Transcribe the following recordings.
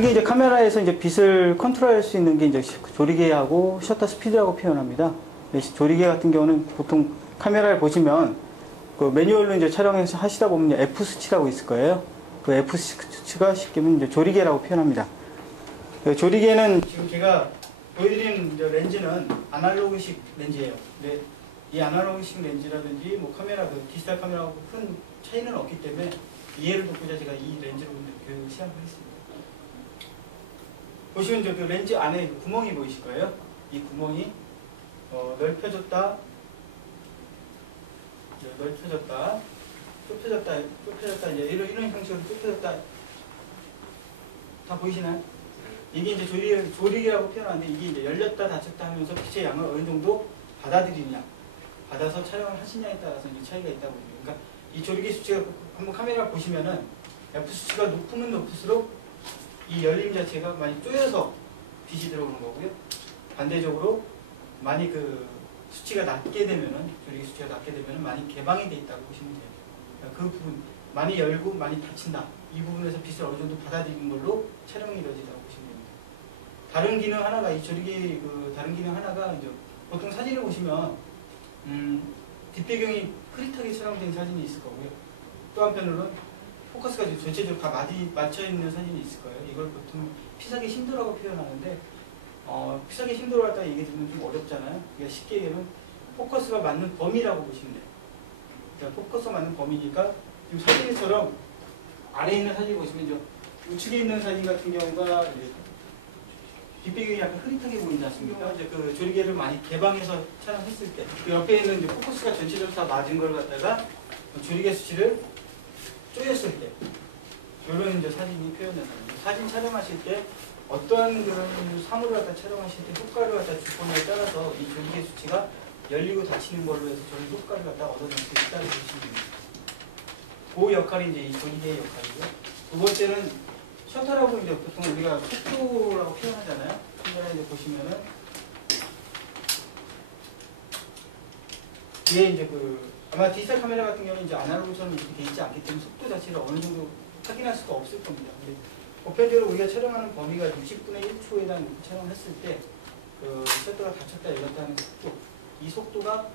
크게 이제 카메라에서 이제 빛을 컨트롤할 수 있는 게 이제 조리개하고 셔터 스피드라고 표현합니다. 조리개 같은 경우는 보통 카메라를 보시면 그 매뉴얼로 이제 촬영해서 하시다 보면 F 수치라고 있을 거예요. 그 F 수치가 쉽게 보면 이제 조리개라고 표현합니다. 그 조리개는 지금 제가 보여드리는 렌즈는 아날로그식 렌즈예요. 근데 이 아날로그식 렌즈라든지 뭐 카메라, 그 디지털 카메라하고 큰 차이는 없기 때문에 이해를 돕고자 제가 이 렌즈로 교육을 시작하겠습니다. 보시면 그 렌즈 안에 구멍이 보이실 거예요. 이 구멍이 넓혀졌다, 넓혀졌다, 좁혀졌다, 이제 이런 형식으로 좁혀졌다. 다 보이시나요? 이게 이제 조리개라고 표현하는데 이게 이제 열렸다 닫혔다 하면서 빛의 양을 어느 정도 받아들이냐, 받아서 촬영을 하시냐에 따라서 이제 차이가 있다고 해요. 그러니까 이 조리개 수치가 한번 카메라 보시면은 F 수치가 높으면 높을수록 이 열림 자체가 많이 쪼여서 빛이 들어오는 거고요. 반대적으로 많이 그 수치가 낮게 되면은, 조리개 수치가 낮게 되면은 많이 개방이 돼 있다고 보시면 돼요. 그러니까 그 부분, 많이 열고 많이 닫힌다. 이 부분에서 빛을 어느 정도 받아들이는 걸로 촬영이 이루어진다고 보시면 됩니다. 다른 기능 하나가, 이 조리개 그 다른 기능 하나가 이제 보통 사진을 보시면 뒷배경이 흐릿하게 촬영된 사진이 있을 거고요. 또 한편으로는 포커스가 전체적으로 다 맞춰 있는 사진이 있을 거예요. 이걸 보통 피사기 심도라고 표현하는데, 피사기 심도를 갖다가 얘기해주면 좀 어렵잖아요. 그러니까 쉽게 얘기하면 포커스가 맞는 범위라고 보시면 돼요. 그러니까 포커스가 맞는 범위니까 지금 사진처럼 아래에 있는 사진 보시면 이제 우측에 있는 사진 같은 경우가 뒷배경이 약간 흐릿하게 보이지 않습니까? 이제 그 조리개를 많이 개방해서 촬영했을 때, 그 옆에 있는 이제 포커스가 전체적으로 다 맞은 걸 갖다가 조리개 수치를 쪼였을 때, 이런 이제 사진이 표현된다. 사진 촬영하실 때 어떠한 그런 사물을 갖다 촬영하실 때 효과를 갖다 줄 거냐에 따라서 이 조리개 수치가 열리고 닫히는 걸로 해서 저런 효과를 갖다 얻어낼 수 있다고 보시면 됩니다. 그 역할이 이제 이 조리개의 역할이고요. 두 번째는 셔터라고 이제 보통 우리가 속도라고 표현하잖아요. 카메라 이제 보시면은 이게 이제 아마 디지털 카메라 같은 경우는 이제 아날로그처럼 이렇게 돼 있지 않기 때문에 속도 자체를 어느 정도 확인할 수가 없을 겁니다. 근데 보편적으로 우리가 촬영하는 범위가 60분의 1초에 대한 촬영을 했을 때 그 셔터가 닫혔다 열렸다 하는 속도, 이 속도가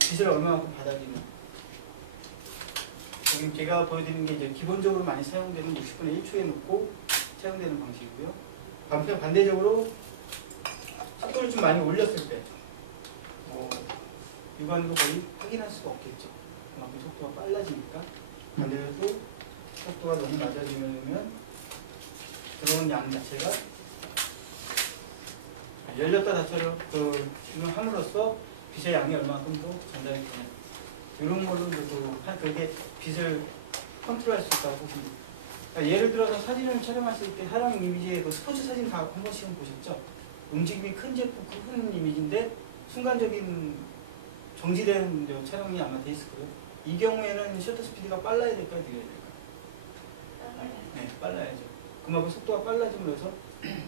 빛을 얼마만큼 받아들이는, 지금 제가 보여드리는 게 이제 기본적으로 많이 사용되는 60분의 1초에 놓고 사용되는 방식이고요. 반대적으로 속도를 좀 많이 올렸을 때 육안으로 거의 확인할 수가 없겠죠. 그만큼 속도가 빨라지니까. 반대로 속도가 너무 낮아지면 들어오는 양 자체가 열렸다 닫혀를 함으로써 빛의 양이 얼마만큼 더 전달이 되냐, 이런 걸로 그게 빛을 컨트롤할 수 있다고 보시면 됩니다. 그러니까 예를 들어서 사진을 촬영하실 때 사람 이미지의 스포츠 사진 다 한 번씩은 보셨죠? 움직임이 큰 이미지인데 순간적인 정지된 촬영이 아마 돼 있을 거예요. 이 경우에는 셔터 스피드가 빨라야 될까요? 느려야 될까요? 네, 빨라야죠. 그만큼 속도가 빨라짐으로써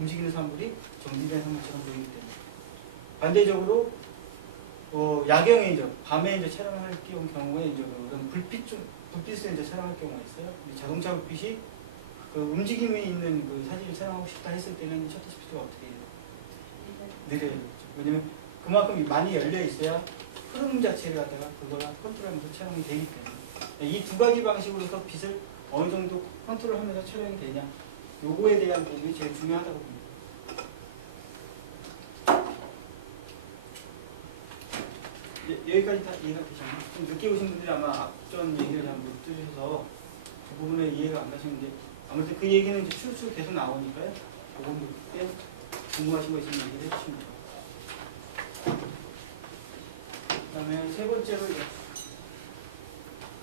움직이는 사물이 정지된 사물처럼 보이기 때문에. 반대적으로 야경에 이제 밤에 이제 촬영할 경우에 이제 그런 불빛을 이제 촬영할 경우가 있어요. 자동차 불빛이 그 움직임이 있는 그 사진을 촬영하고 싶다 했을 때는 셔터 스피드가 어떻게 해요? 느려야죠. 왜냐면 그만큼 많이 열려 있어야 흐름 자체를 갖다가 그거랑 컨트롤하면서 촬영이 되기 때문에 이 두 가지 방식으로서 빛을 어느 정도 컨트롤하면서 촬영이 되냐, 요거에 대한 부분이 제일 중요하다고 봅니다. 여기까지 다 이해가 되셨나요? 좀 늦게 오신 분들이 아마 앞전 얘기를 잘 못 들으셔서 그 부분에 이해가 안 가시는데, 아무튼 그 얘기는 이제 추후 계속 나오니까요. 그 부분 때 궁금하신 거 있으면 얘기를 해주시면 돼요. 그 다음에 세 번째로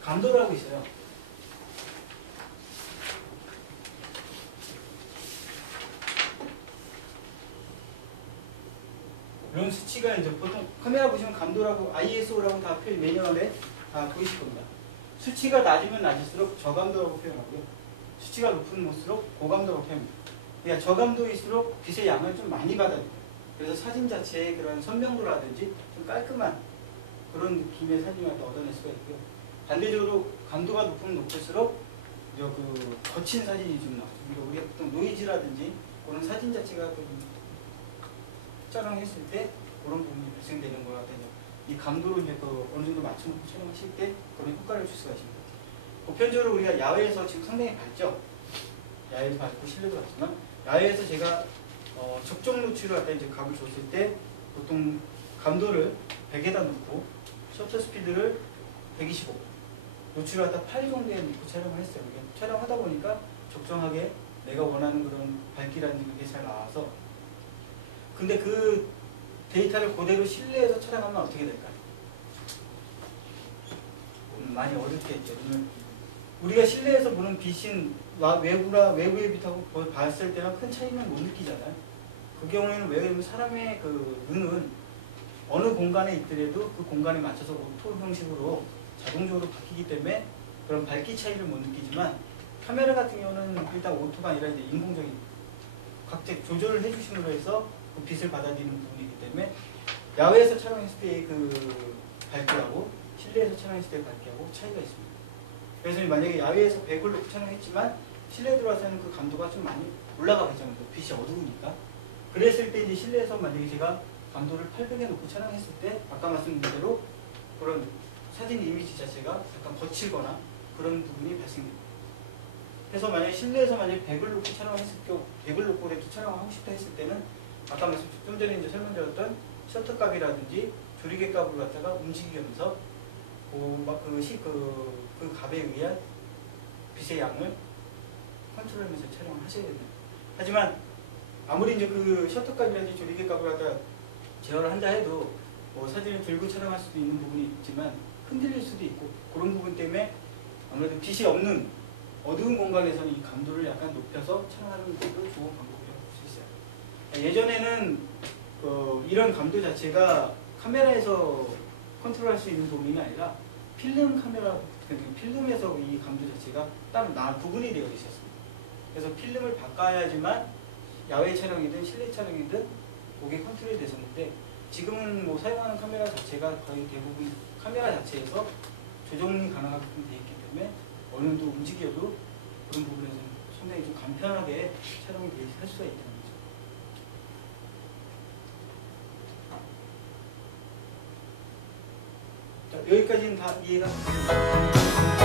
감도라고 있어요. 이런 수치가 이제 보통 카메라 보시면 감도라고 ISO라고 다 매뉴얼에 다 보이실 겁니다. 수치가 낮으면 낮을수록 저감도라고 표현하고요. 수치가 높을수록 고감도라고 표현합니다. 그러니까 저감도일수록 빛의 양을 좀 많이 받아요. 그래서 사진 자체의 그런 선명도라든지 좀 깔끔한 그런 느낌의 사진을 얻어낼 수가 있고요. 반대적으로 감도가 높으면 높을수록 그 거친 사진이 좀 나오죠. 그러니까 우리가 보통 노이즈라든지 그런 사진 자체가 좀 촬영했을 때 그런 부분이 발생되는 거라 이 감도를 이제 그 어느 정도 맞춰놓고 촬영하실 때 그런 효과를 줄 수가 있습니다. 보편적으로 우리가 야외에서 지금 상당히 밝죠. 야외에서 밝고 실내도 밝지만 야외에서 제가 적정 노출을 갖다 이제 값을 줬을 때 보통 감도를 100에다 놓고 셔터 스피드를 125 노출을 갖다 8 정도에 놓고 촬영을 했어요. 촬영하다 보니까 적정하게 내가 원하는 그런 밝기라는 게 잘 나와서 근데 그 데이터를 그대로 실내에서 촬영하면 어떻게 될까요? 많이 어렵겠죠. 우리가 실내에서 보는 빛인 외부의 빛하고 봤을 때는 큰 차이는 못 느끼잖아요. 그 경우에는 왜냐면 사람의 그 눈은 어느 공간에 있더라도 그 공간에 맞춰서 오토 형식으로 자동적으로 바뀌기 때문에 그런 밝기 차이를 못 느끼지만 카메라 같은 경우는 일단 오토가 아니라 이제 인공적인 각색 조절을 해주심으로 해서 그 빛을 받아들이는 부분이기 때문에 야외에서 촬영했을 때 그 밝기하고 실내에서 촬영했을 때 밝기하고 차이가 있습니다. 그래서 만약에 야외에서 100을 놓고 촬영했지만 실내에 들어와서는 그 감도가 좀 많이 올라가겠죠. 빛이 어두우니까. 그랬을 때 이제 실내에서 만약에 제가 감도를 800에 놓고 촬영했을 때 아까 말씀드린 대로 그런 사진 이미지 자체가 약간 거칠거나 그런 부분이 발생됩니다. 그래서 만약에 실내에서 만약에 100을 놓고 촬영했을 경우 100을 놓고 이렇게 값을 싶다 했을 때는 아까 좀 전에 이제 설명드렸던 셔터 값이라든지 조리개 값을 갖다가 움직이면서 그 값에 의한 빛의 양을 컨트롤하면서 촬영을 하셔야 됩니다. 하지만 아무리 이제 그 셔터 값이라든지 조리개 값을 갖다가 제어를 한다 해도 뭐 사진을 들고 촬영할 수도 있는 부분이 있지만 흔들릴 수도 있고 그런 부분 때문에 아무래도 빛이 없는 어두운 공간에서는 이 감도를 약간 높여서 촬영하는 것도 좋은 방법이라고 볼 수 있어요. 예전에는 이런 감도 자체가 카메라에서 컨트롤할 수 있는 부분이 아니라 필름 카메라, 필름에서 이 감도 자체가 따로 구분이 되어 있었습니다. 그래서 필름을 바꿔야지만 야외 촬영이든 실내 촬영이든 그게 컨트롤이 됐었는데 지금은 뭐 사용하는 카메라 자체가 거의 대부분 카메라 자체에서 조정이 가능하게끔 되어 있기 때문에 어느 정도 움직여도 그런 부분에서는 상당히 좀 간편하게 촬영이 할 수가 있다는 거죠. 자, 여기까지는 다 이해가 됩니다.